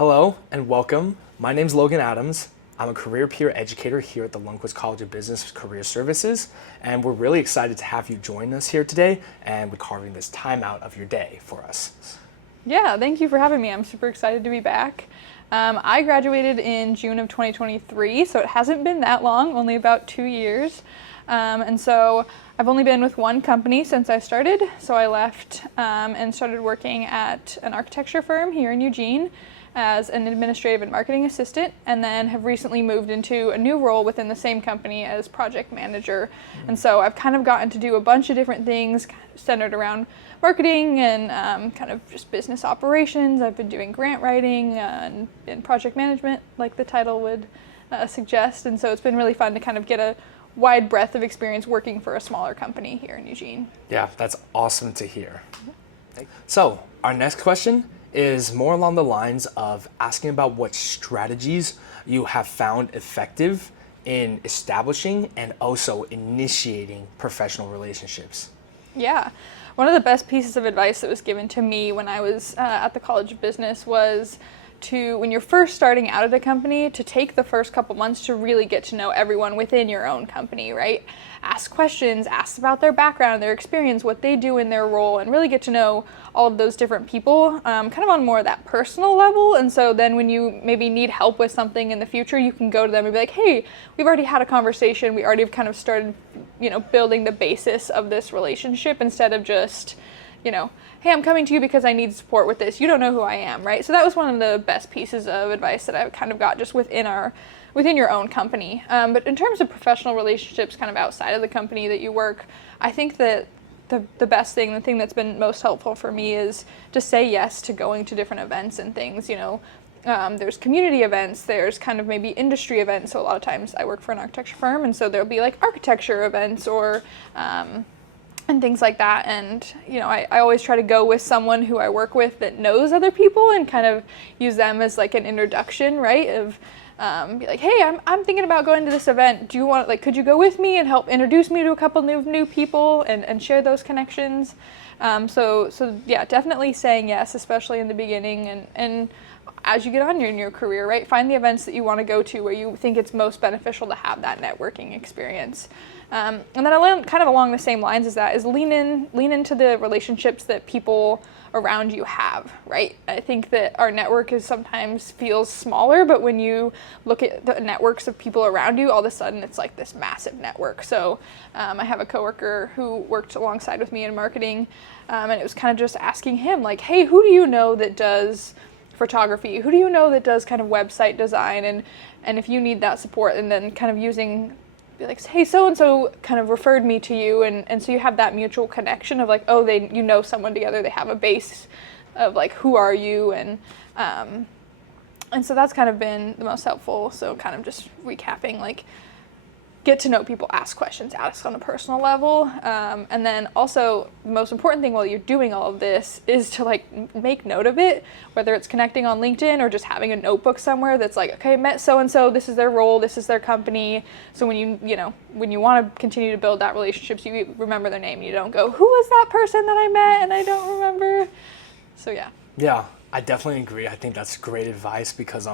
Hello and welcome. My name's Logan Adams. I'm a career peer educator here at the Lundquist College of Business Career Services, and we're really excited to have you join us here today and we're carving this time out of your day for us. Yeah, thank you for having me. I'm super excited to be back. I graduated in June of 2023, so it hasn't been that long, only about 2 years. And so I've only been with one company since I started. So I left and started working at an architecture firm here in Eugene as an administrative and marketing assistant, and then have recently moved into a new role within the same company as project manager. And so I've kind of gotten to do a bunch of different things centered around marketing and kind of just business operations. I've been doing grant writing and project management, like the title would suggest. And so it's been really fun to kind of get a wide breadth of experience working for a smaller company here in Eugene. Yeah, that's awesome to hear. So our next question is more along the lines of asking about what strategies you have found effective in establishing and also initiating professional relationships. Yeah. One of the best pieces of advice that was given to me when I was at the College of Business was to, when you're first starting out at a company, to take the first couple months to really get to know everyone within your own company, right? Ask questions, ask about their background, their experience, what they do in their role, and really get to know all of those different people, kind of on more of that personal level. And so then when you maybe need help with something in the future, you can go to them and be like, hey, we've already had a conversation, we already have kind of started, building the basis of this relationship, instead of just, hey, I'm coming to you because I need support with this. You don't know who I am, right? So that was one of the best pieces of advice that I kind of got just within your own company. But in terms of professional relationships kind of outside of the company that you work, I think that the best thing, the thing that's been most helpful for me is to say yes to going to different events and things, There's community events, there's kind of maybe industry events. So a lot of times I work for an architecture firm, and so there'll be like architecture events or and things like that. And, I always try to go with someone who I work with that knows other people and kind of use them as like an introduction, right? Of be like, hey, I'm thinking about going to this event. Do you want, could you go with me and help introduce me to a couple new people and share those connections? So yeah, definitely saying yes, especially in the beginning, and as you get on in your career, right? Find the events that you want to go to where you think it's most beneficial to have that networking experience. And then kind of along the same lines as that is lean into the relationships that people around you have, right? I think that our network sometimes feels smaller, but when you look at the networks of people around you, all of a sudden it's like this massive network. So I have a coworker who worked alongside with me in marketing, and it was kind of just asking him, like, hey, who do you know that does photography? Who do you know that does kind of website design? And if you need that support, and then kind of be like, hey, so-and-so kind of referred me to you, and so you have that mutual connection of like, oh, someone together, they have a base of like, who are you? And so that's kind of been the most helpful. So kind of just recapping, like, get to know people, ask questions, ask on a personal level. And then also the most important thing while you're doing all of this is to like make note of it, whether it's connecting on LinkedIn or just having a notebook somewhere that's like, okay, I met so-and-so, this is their role, this is their company. So when you want to continue to build that relationship, you remember their name. You don't go, who was that person that I met and I don't remember? So yeah. Yeah, I definitely agree. I think that's great advice because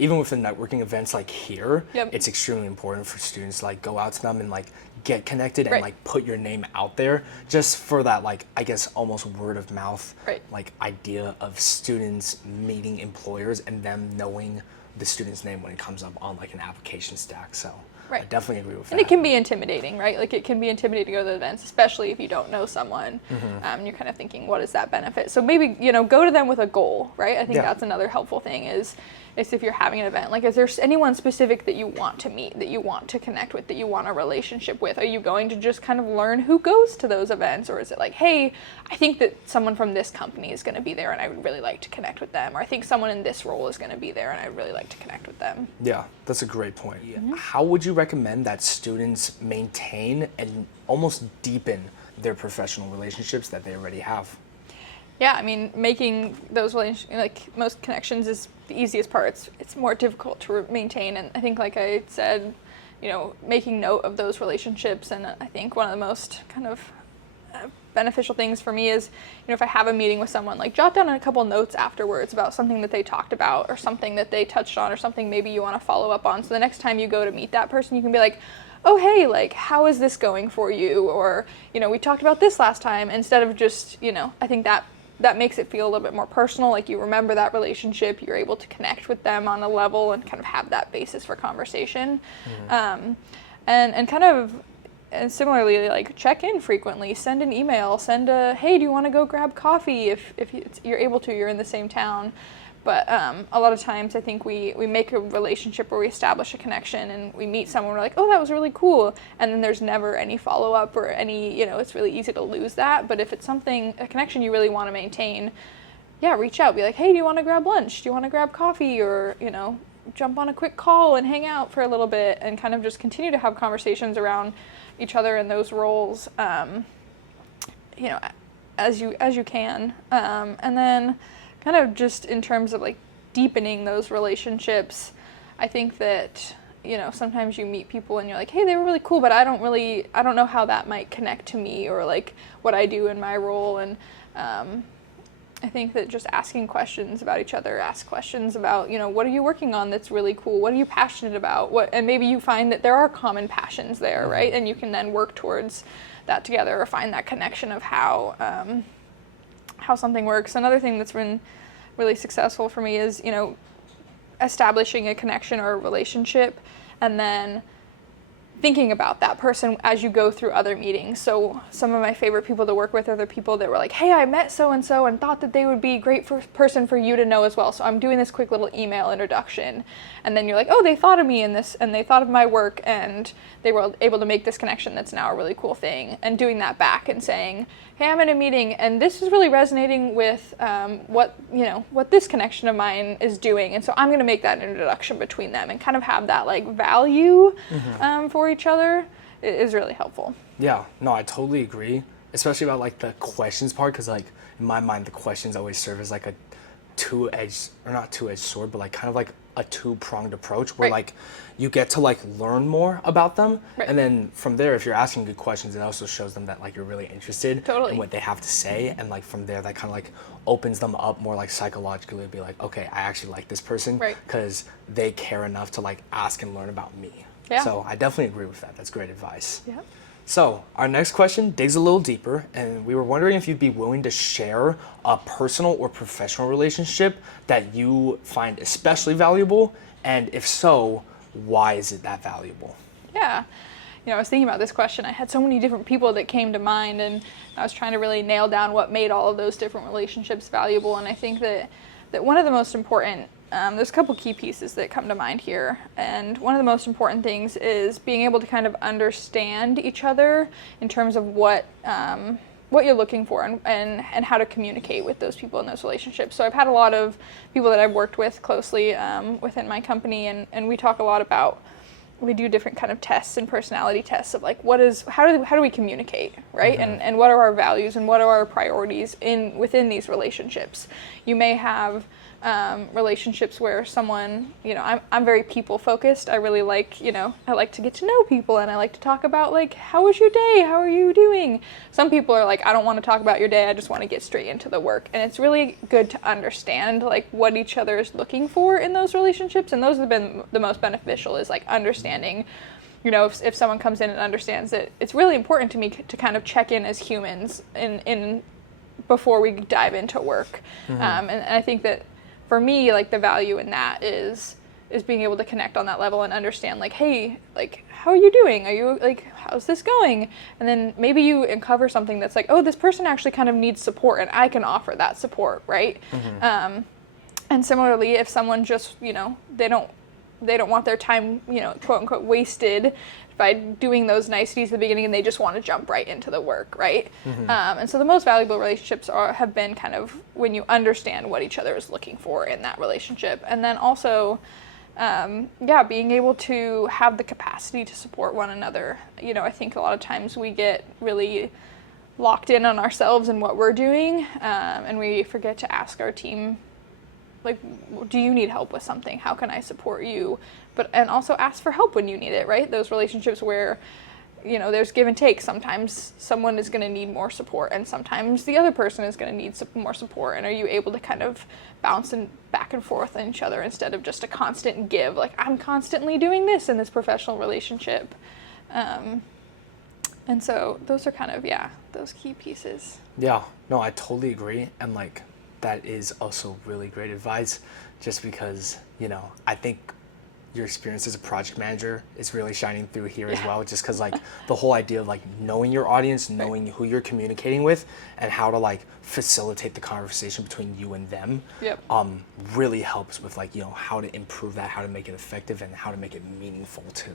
even with the networking events like here, Yep. It's extremely important for students to like go out to them and like get connected and Right. like put your name out there just for that, like, I guess almost word of mouth, Right. like idea of students meeting employers and them knowing the student's name when it comes up on like an application stack. So I Right. definitely agree with that. And it can be intimidating, right? Like, it can be intimidating to go to the events, especially if you don't know someone. You're kind of thinking, what is that benefit? So maybe, go to them with a goal, right? I think Yeah. that's another helpful thing is if you're having an event, like, is there anyone specific that you want to meet, that you want to connect with, that you want a relationship with? Are you going to just kind of learn who goes to those events? Or is it like, hey, I think that someone from this company is going to be there and I would really like to connect with them. Or I think someone in this role is going to be there and I'd really like to connect with them. Yeah, that's a great point. How would you recommend that students maintain and almost deepen their professional relationships that they already have? Yeah, I mean, making those relationships, like most connections, is the easiest part. It's more difficult to maintain, and I think, like I said, making note of those relationships, and I think one of the most kind of beneficial things for me is, if I have a meeting with someone, like jot down a couple notes afterwards about something that they talked about or something that they touched on or something maybe you want to follow up on. So the next time you go to meet that person, you can be like, oh, hey, like, how is this going for you? Or, we talked about this last time, instead of just, I think that makes it feel a little bit more personal. Like, you remember that relationship, you're able to connect with them on a level and kind of have that basis for conversation. And similarly, like, check in frequently, send an email, hey, do you want to go grab coffee? If you're able to, you're in the same town. But a lot of times I think we make a relationship where we establish a connection and we meet someone, we're like, oh, that was really cool. And then there's never any follow-up or any, it's really easy to lose that. But if it's a connection you really want to maintain, reach out. Be like, hey, do you want to grab lunch? Do you want to grab coffee? Or, jump on a quick call and hang out for a little bit and kind of just continue to have conversations around each other in those roles, as you can. And then kind of just in terms of like deepening those relationships, I think that, sometimes you meet people and you're like, hey, they were really cool, but I don't know how that might connect to me or like what I do in my role. And I think that just asking questions about each other, ask questions about, what are you working on that's really cool? What are you passionate about? And maybe you find that there are common passions there, right? And you can then work towards that together or find that connection of how something works. Another thing that's been really successful for me is, establishing a connection or a relationship and then thinking about that person as you go through other meetings. So some of my favorite people to work with are the people that were like, hey, I met so-and-so and thought that they would be a great person for you to know as well. So I'm doing this quick little email introduction. And then you're like, oh, they thought of me in this and they thought of my work and they were able to make this connection that's now a really cool thing. And doing that back and saying, hey, I'm in a meeting and this is really resonating with what this connection of mine is doing. And so I'm going to make that introduction between them and kind of have that like value for each other is really helpful. Yeah, no, I totally agree, especially about like the questions part, because like in my mind the questions always serve as like a not two-edged sword, but like kind of like a two-pronged approach where like you get to like learn more about them, and then from there, if you're asking good questions, it also shows them that like you're really interested in what they have to say, and like from there that kind of like opens them up more like psychologically to be like, okay, I actually like this person because they care enough to like ask and learn about me. So I definitely agree with that. That's great advice. Yeah. So our next question digs a little deeper, and we were wondering if you'd be willing to share a personal or professional relationship that you find especially valuable, and if so, why is it that valuable? Yeah. I was thinking about this question. I had so many different people that came to mind, and I was trying to really nail down what made all of those different relationships valuable. And I think that one of the most important, there's a couple key pieces that come to mind here. And one of the most important things is being able to kind of understand each other in terms of what you're looking for and how to communicate with those people in those relationships. So I've had a lot of people that I've worked with closely within my company, and we talk a lot about, we do different kind of tests and personality tests of like, how do we communicate, right? And what are our values and what are our priorities within these relationships? You may have relationships where someone, I'm very people focused. I really like, I like to get to know people and I like to talk about like, how was your day? How are you doing? Some people are like, I don't want to talk about your day. I just want to get straight into the work. And it's really good to understand like what each other is looking for in those relationships. And those have been the most beneficial, is like understanding, if someone comes in and understands that it's really important to me to kind of check in as humans in before we dive into work. And I think that for me, like the value in that is being able to connect on that level and understand like, hey, like, how are you doing? Are you like, how's this going? And then maybe you uncover something that's like, oh, this person actually kind of needs support and I can offer that support, right? And similarly, if someone just, they don't want their time, quote unquote, wasted by doing those niceties at the beginning and they just want to jump right into the work, right? And so the most valuable relationships have been kind of when you understand what each other is looking for in that relationship. And then also, being able to have the capacity to support one another. I think a lot of times we get really locked in on ourselves and what we're doing, and we forget to ask our team, like, do you need help with something? How can I support you? And also ask for help when you need it, right? Those relationships where there's give and take. Sometimes someone is going to need more support, and sometimes the other person is going to need more support. And are you able to kind of bounce back and forth on each other instead of just a constant give? Like, I'm constantly doing this in this professional relationship. And so those are kind of, those key pieces. Yeah, no, I totally agree. And like, that is also really great advice, just because, I think your experience as a project manager is really shining through here as well, just because like the whole idea of like knowing your audience, knowing who you're communicating with, and how to like facilitate the conversation between you and them, really helps with like, how to improve that, how to make it effective, and how to make it meaningful too.